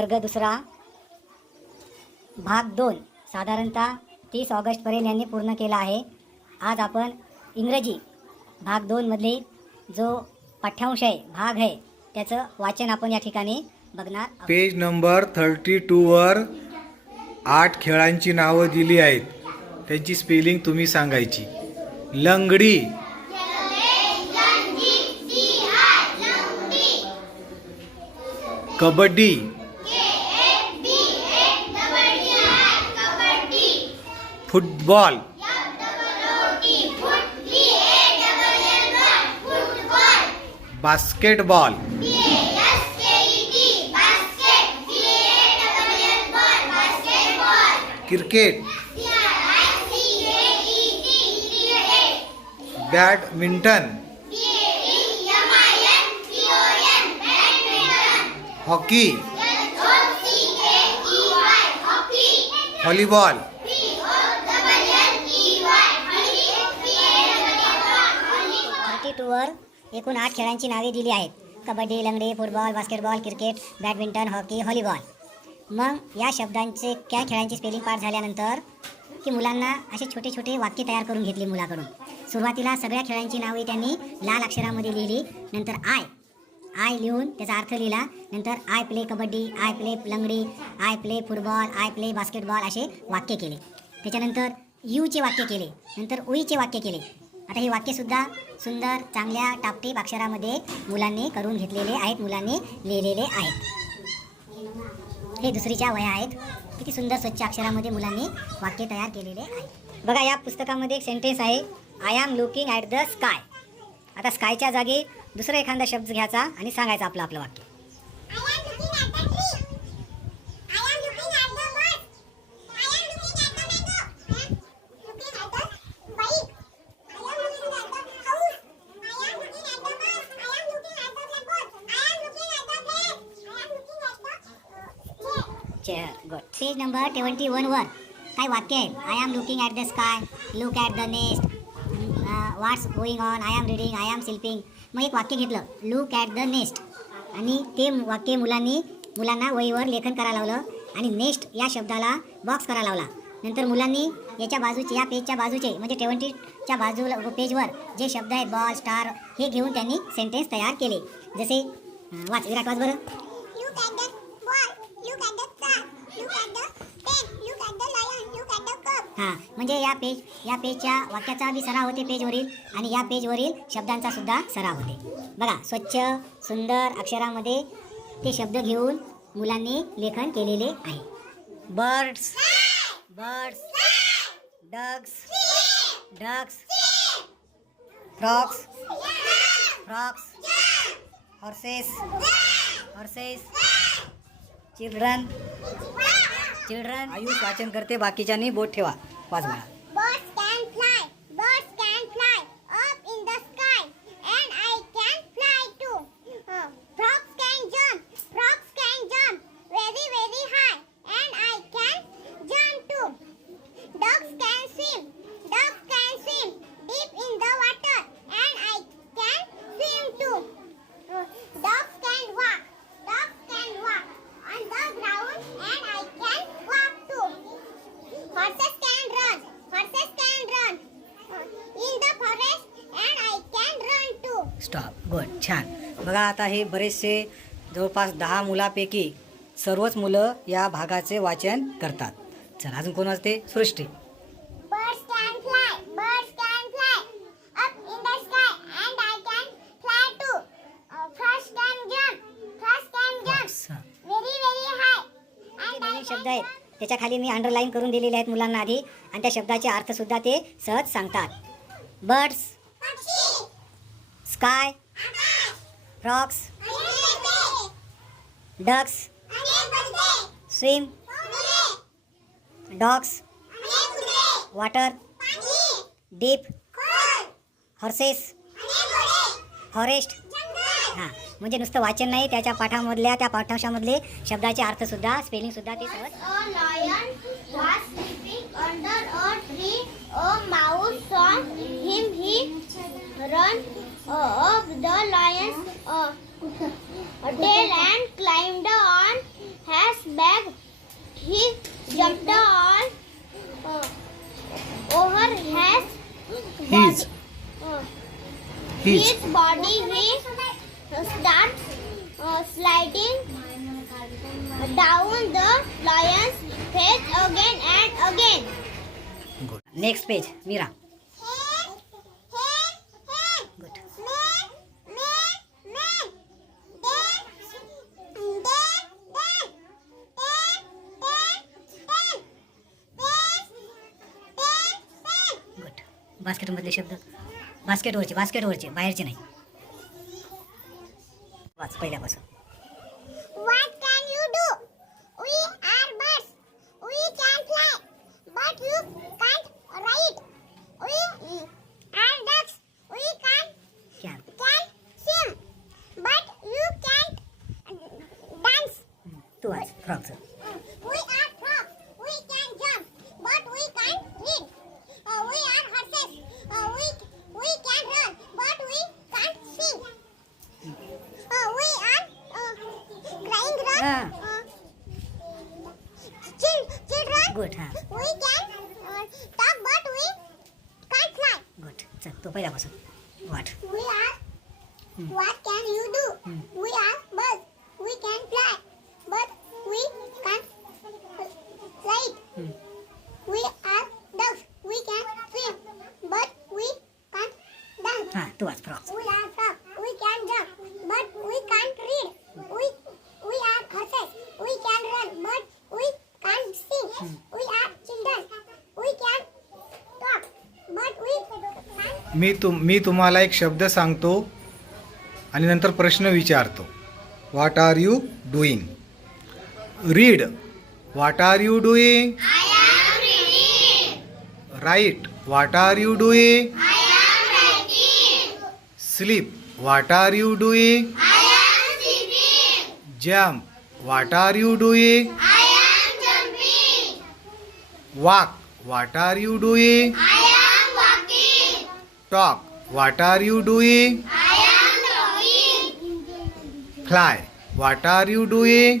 वर्ग दुसरा भाग 2 साधारणतः 30 ऑगस्टपर्यंत यांनी पूर्ण केला आहे। आज आपण इंग्रजी भाग 2 मधले जो पाठ्यांश आहे, भाग आहे, त्याचं वाचन आपण या ठिकाणी बघणार आहोत। पेज नंबर 32 वर 8 खेळांची नावं दिली आहेत, त्यांची स्पेलिंग तुम्ही सांगायची। लंगडी, kabaddi, football, basketball, cricket, badminton, hockey, volleyball, 32 वर एकूण 8 खेळांची नावे दिली आहेत। कबड्डी, लंगडी, football, basketball, cricket, badminton, hockey, volleyball. मग या शब्दांचे त्या खेळांची स्पेलिंग पाठ झाल्यानंतर की मुलांना असे छोटे छोटे वाक्य तयार करून घेतली मुलाकडून। सुरुवातीला सगळ्या खेळांची नावे त्यांनी लाल अक्षरामध्ये लिहिली, नंतर आय लिहून त्याचा अर्थ लिहिला, नंतर I play kabaddi, I play langdi, I play football, I play basketball असे वाक्य केले। त्याच्यानंतर यूचे वाक्य केले, नंतर उईचे वाक्य केले। आता हे वाक्यसुद्धा सुंदर चांगल्या टापटीप अक्षरामध्ये मुलांनी करून घेतलेले आहेत, मुलांनी लिहिलेले आहेत। हे दुसरीच्या वह्या आहेत, किती सुंदर स्वच्छ अक्षरामध्ये मुलांनी वाक्य तयार केलेले आहेत। बघा, या पुस्तकामध्ये एक सेंटेन्स आहे, I am looking at the sky. आता स्कायच्या जागी दुसरा एखादा शब्द घ्यायचा आणि सांगायचं आपलं आपलं वाक्य। गुड। पेज नंबर 21 वर काय वाक्य आहे? I am looking at the sky, look at the nest, what's going on, I am reading, I am sleeping. मग एक वाक्य घेतलं, लुक ॲट द नेस्ट, आणि ते वाक्य मुलांना वहीवर लेखन करायला लावलं आणि नेस्ट या शब्दाला बॉक्स करायला लावला। नंतर मुलांनी याच्या बाजूचे, या पेजच्या बाजूचे म्हणजे 20च्या बाजूला पेजवर जे शब्द आहेत, बॉल, स्टार, हे घेऊन त्यांनी सेंटेन्स तयार केले। जसे वाच विराट, वाच बरं। हां, म्हणजे या पेजच्या वाक्याचा बी सराव होते पेजवरील, आणि या पेजवरील शब्दांचा सुद्धा सराव होते। बघा, स्वच्छ सुंदर अक्षरामध्ये ते शब्द घेऊन मुलांनी लेखन केलेले आहे। Birds, ducks, frogs, horses, children. Ayush वाचन करते, बाकीच्यांनी बोट ठेवा, वाच म्हणा। Birds can fly up in the sky, and I can fly too. Frogs can jump very, very high, and I can jump too. Ducks can swim deep in the water, and I can swim too. Dogs can walk on the ground, and I can walk too. Horses can run in the forest, and I can run too. Stop, good, छान। बघा, आता हे बरेचसे जवळपास 10 मुलापैकी सर्वच मुलं या भागाचे वाचन करतात। चला, अजून कोण वाचते? सृष्टी। Birds can fly up in the sky, and I can fly too. Frogs can jump very, very high, and I शब्द आहेत, त्याच्या खाली मी अंडरलाईन करून दिलेले आहेत मुलांना आधी, आणि त्या शब्दाचे अर्थ सुद्धा ते सहज सांगतात। Birds, sky, frogs, ducks, swim, dogs, water, deep, horses, forest. हां, म्हणजे नुसतं वाचन नाही, त्याच्या पाठामधल्या, त्या पाठांशामधले शब्दाचे अर्थ सुद्धा, स्पेलिंग सुद्धा ते सहज। A lion was sleeping under a tree. A mouse saw him. He ran up the lion's tail and climbed on has bag. He jumped on. Over has His. his body. He starts sliding down the lion's face again and again. Good. Next page Meera. Good. Good. बास्केटमधले शब्द बास्केटवरचे बाहेरचे नाही. वाच पहिल्यापासून. What can you do? We are birds. We can fly, but you can't ride. We are ducks. We can. can swim, but you can't dance. तू वाच फ्रॉकचं. We are frogs. We can jump, but we can't read. We are horses. We can run, but we can't sing. We are crying run. हां. Children. Good. हां. We can talk, but we can't fly. Good. चल तो पहिल्यापासून. वाट. We are. What can you do? We are birds. We can fly, but we can't fly. We are ducks. We can swim, but we can't dance. हां तू वाच frocks. We are frogs. We can jump, but we can't read. We are horses. We can run, but we can't sing. We are children. We can talk, but we can't. मी तुम्हाला एक शब्द सांगतो आणि नंतर प्रश्न विचारतो. What are you doing? Read. What are you doing? Write. What are you doing? Sleep. What are you doing? Jump. What are you doing? Walk. What are you doing? Talk. What are you doing? Fly. What are you doing?